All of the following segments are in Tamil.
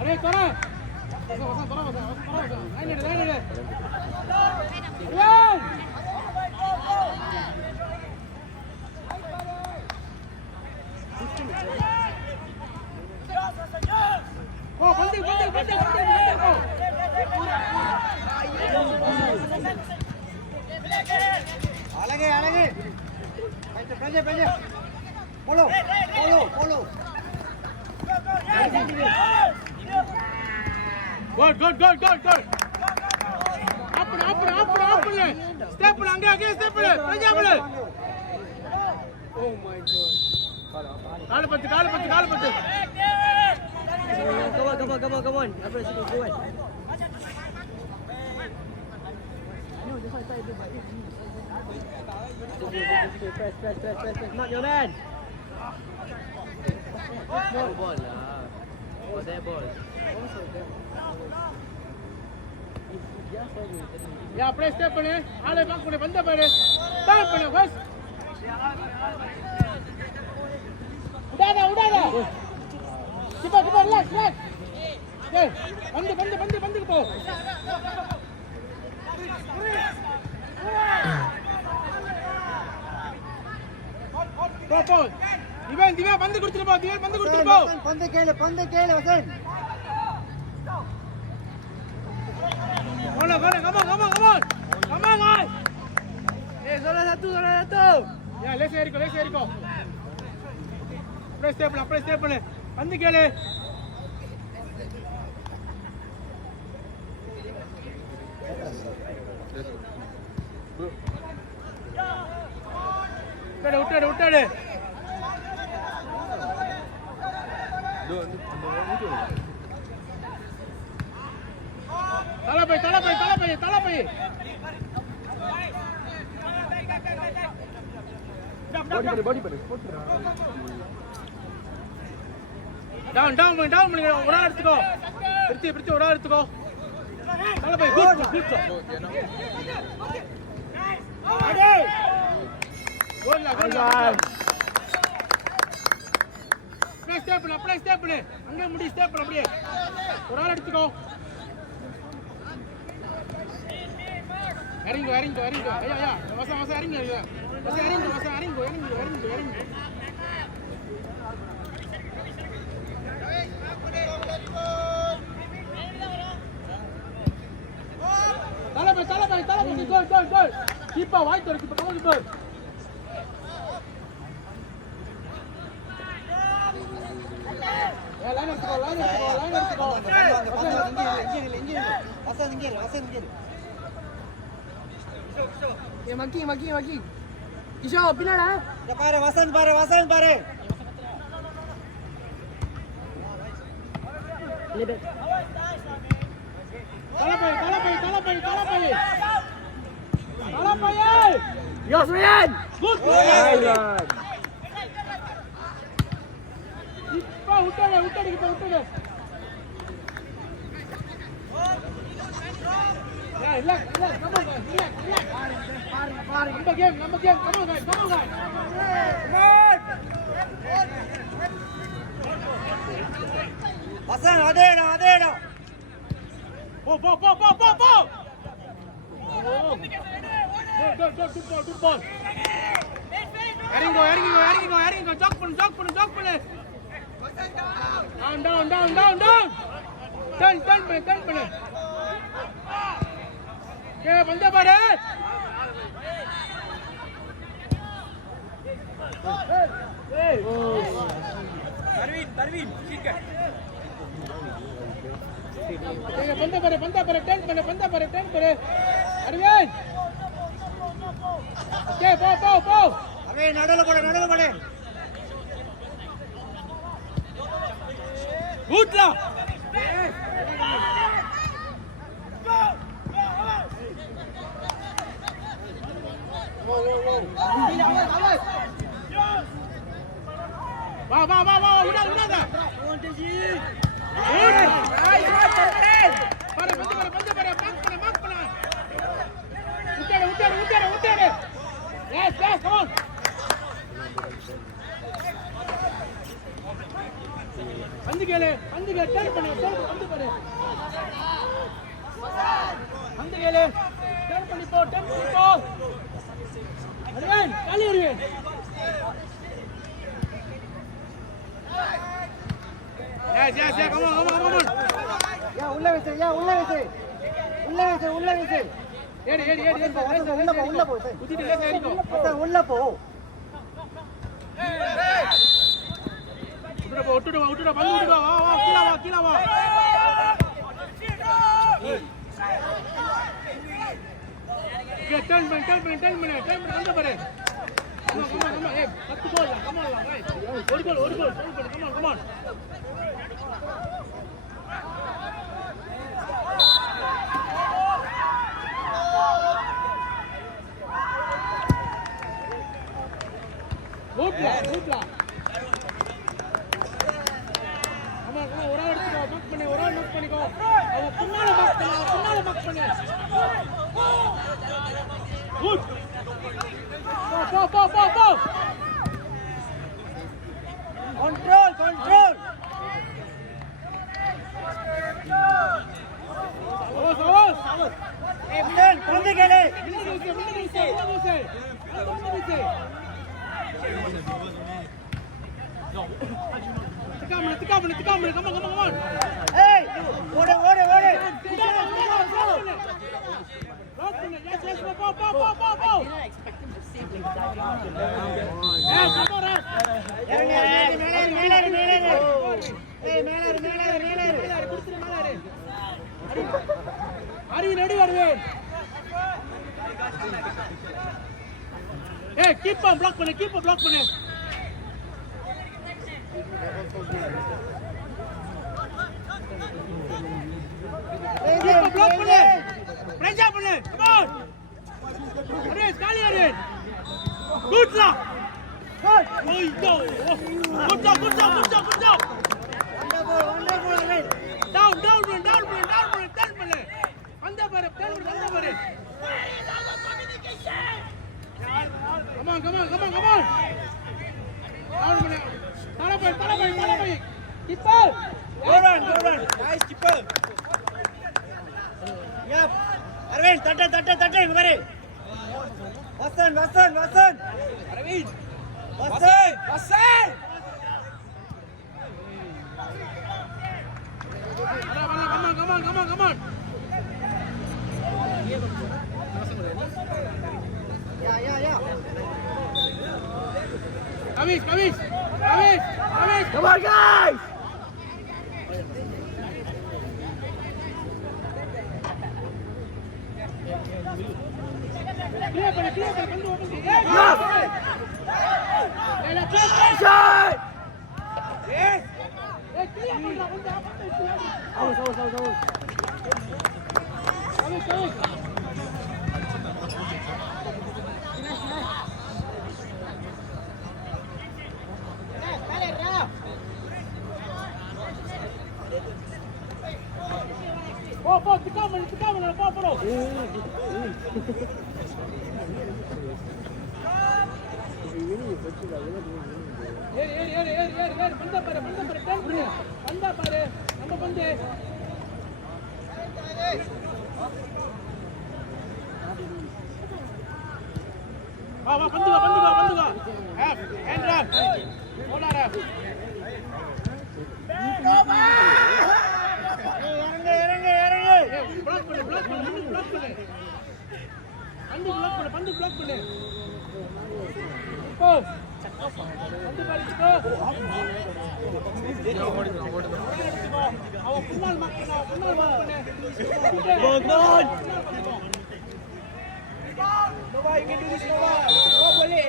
अरे करा అలాగే అలాగే పెంచే పెంచే polo polo polo good good good good good अपने अपने अपने अपने स्टेप आगे आगे स्टेप पंजाब ले ओ माय गॉड काल पत्ते come on après c'est go on press not your man ball lah oh that ball या प्रेस स्टेप பண்ணு ஆளை பாக் பண்ணு வந்த பாரு ஸ்டார்ட் பண்ணு बस உடாதா கிப்பா ரிலாக்ஸ் ஏய் வந்து போ போ இவன் வந்து கொடுத்துட்டு போ பந்து கேளு Vasan Come on, guys. Eh, zona satu. Ya, let's go. Press step. Pandu kele. Uttade. தலப்பை body down பண்ணி ஒரு ஆள் எடுத்துக்கோ பிரிச்சு ஒரு ஆள் எடுத்துக்கோ தலப்பை குட் அப்படியே ஸ்டெப் பண்ணு அங்கே முடி ஸ்டெப் பண்ணு அப்படியே ஒரு ஆள் எடுத்துக்கோ இறங்கு ஐயா வசம் இறங்கு தலப்பை கோல் கீப்பா வாய் தர கீப்பா கமன் கீப்பா லைன் எடுத்துக்கோ வசன் ये मक्की किशो पिनाडा पारे वसन पारे ले तलपई Yosman good இப்ப விட்டடு Yeah, relax. Come on, guys. Relax. Number game. Come on, guys. Come on. Hasan, adena. Go. Good ball. இறங்கிக்கோ. ஜாக் பண்ணு. Down. Turn பண்ணு. ये बंदे पर है परवीन ठीक है बंदे पर टेंट पर अरविंद के पो अरे नडलो पड़े उठला வா விடாத மார்க் பண்ணு உட்டேடு yes come on வந்து கேளு டர்ன் பண்ணு வந்து பாரு வந்து கேளு டர்ன் பண்ணி போ அரவிந்த் காலி அரவிந்த் yes come on யா உள்ள வைச்சு ஏடி உள்ள போ குதிட்டு லேசா ஏறிக்கோ உள்ள போ விட்டுடு வந்து விடுடா வா கீழ வா டர்ன் பண்ணு வந்து பாரு come on ஏய் 10 கோல் come on right ஒரு கோல் come on ஓட்லா ஆமா ஒரு ஆள் எடுத்துக்கோ நோட் பண்ணிக்கோ அவ பின்னால மார்க் பண்ணு குட் போ control அவஸ் ஏய் வந்து கேளு Come on. ஏய் ஓடு Yes, go. Yes, come on. மேல Arvind. Hey, keep on block பண்ணு. Keep block பண்ணு. Pressure பண்ணு. Come on. Arvind, காலி Arvind. Good job. Good job. Wonderful Arvind. Down பண்ணு. வந்த பாரு. Come on. Down பண்ணு. தலபை. Keeper. Go run. Nice keeper. Yep. Arvind, தட்டு இங்க பாரு. Vasan. Arvind. Vasan. Come on. Yeah. Kavish. Come on, guys. Clear பண்ணு ஓபன் பண்ணு. Shot. Yes. Clear பண்ணு வந்து Out. Kavish. போ திக்காமல போ ஏறு பந்த பாரு பந்த பாரு நம்ம பந்து வா பந்துகா ஹேண்ட் ரன் போடாடா இறங்கு பிளாக் பண்ணு பந்து பிளாக் பண்ணு போ பந்து பாலிக்கோ அவ புண்ணால் மார்க் பண்ணு Nova, you can do this, Nova. No boleh.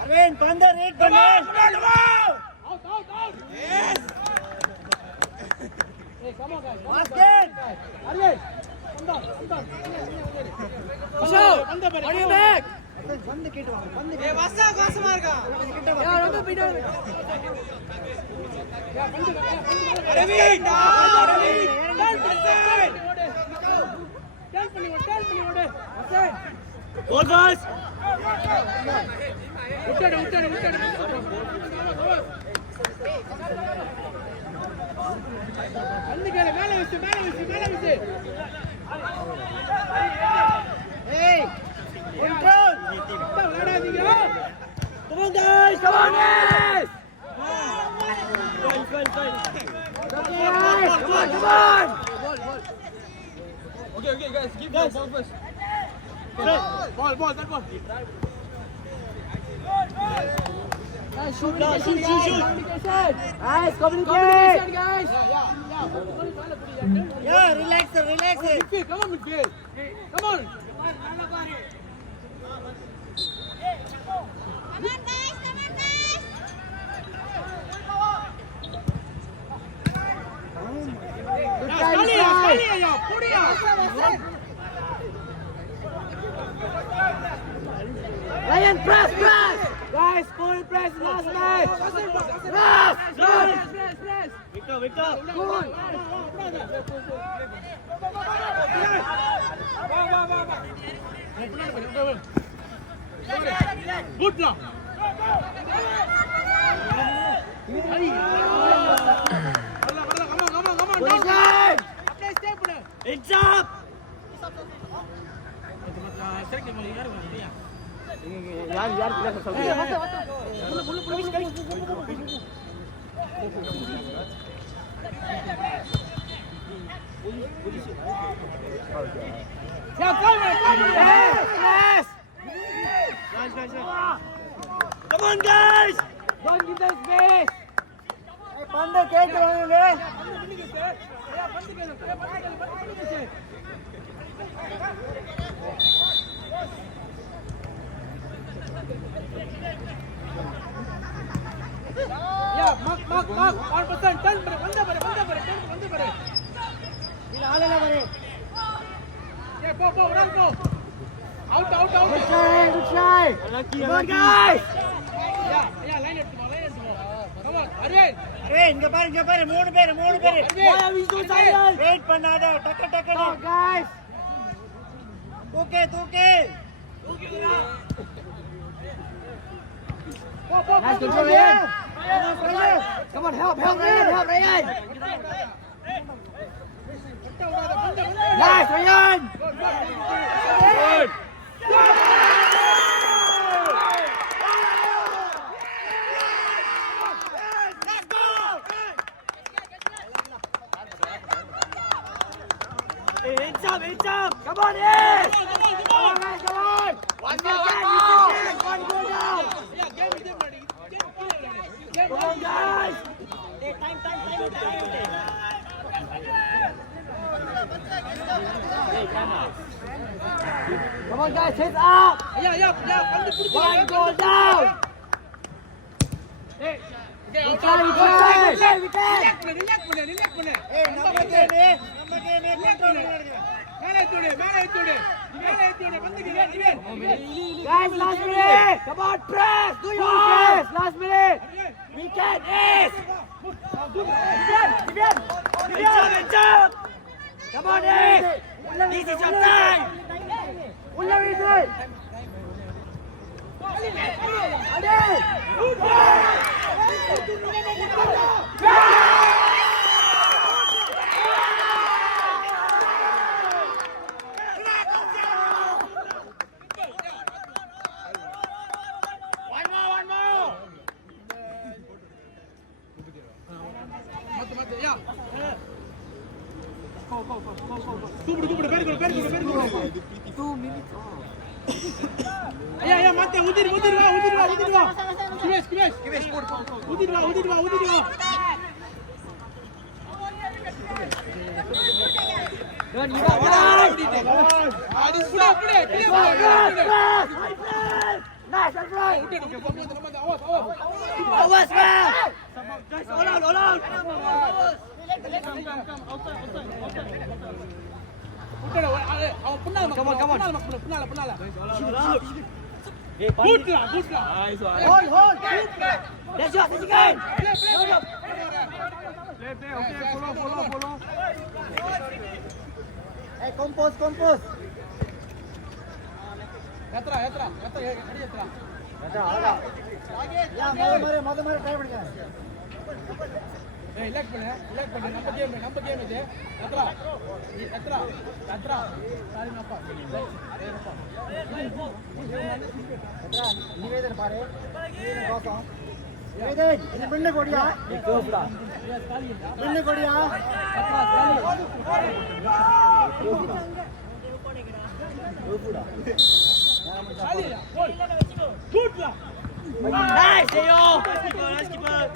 Arvind, panda red panda. Out. Yes. Hey, come on, guys. Basket. Arvind, come on. What do you make? பந்து கேட்டு வாங்க பந்து ஏ வசா கோசமா இருக்கா யா ரொம்ப போய்டு யா பந்து அரவிந்த் டர்ன் பண்ணி ஓடு வசன் Goal boys. விட்டாடு விட்டாடு விட்டாடு வந்து கேள மேல வச்சு மேல வச்சு மேல வச்சு Hey. Control. விளையாடாதீங்க Come on guys. Come on guys. Fine. Come on. Okay, guys, give the ball first. Ball, that ball. Guys, shoot. Guys, communicate. Guys. Yeah, relax. Midfield, come on, midfield. Come on. Ryan, press. Guys, full press last match. Press. Victor. Good. Good now. Come on. Position. Apply step. It's up. யார் பேச சொல்றீங்க Come on guys, don't give them space. பந்த கேக்குறாங்க mark 1% turn बंदा करे இல்ல ஆளல வரே ये पो रन को out good try come on guys या लाइन எடுத்துமா come on அரவிந்த் இங்க பாரு மூணு பேர் why are we so silent wait பண்ணாத டக்கு guys தூக்கு nice control Ryan come on help Ryan nice Ryan good It's up! Come on, in! Come on, guys, come on! One goal down! Come on, guys! Come on, guys, hit up! One goal down! We can! Guys, last minute! Come on, press! Do your press! Last minute! We can! Ace! It's up! Come on, Ace! This is your time! Ulla Vijay! கூப்பிடு பேர் 2 minutes ஐயா மாத்த உதிர் வா சுரேஷ் உதிர் வா Don't give up! Nice, that's right! Awas, man! Guys, all out! Come on. Good. Hold! Let's go, again! Play, okay, follow. Hey, compose! எத்ரா எத்ரா எத்ரா அடி எத்ரா மொத மாதிரி ட்ரை பண்ணுங்க. ஏய் ரிலாக்ஸ் பண்ணு நம்ம கேம் இது எத்ரா எத்ரா சாரி நப்பா நிவேதன் பாரு கோசம் நிவேதன் இது பின்னு கொடியா கோஸ்டா பின்னு கொடியா நைஸ் ஐயோ நைஸ் கீப்பர்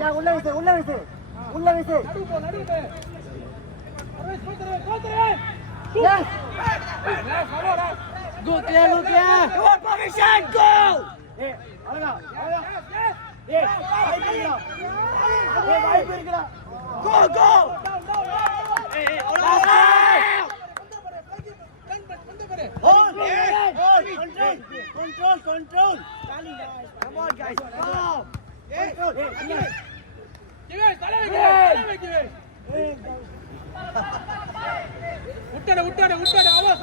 யா உள்ள வீசு நடுவே அரேஸ் கோத்தரே எஸ் go clear go position go ஏய் அழகா ஏய் வாய்ப்பு இருக்குடா go ஏய் அழகா control come on guys come தலை வைக்க விட்டாட அலஸ்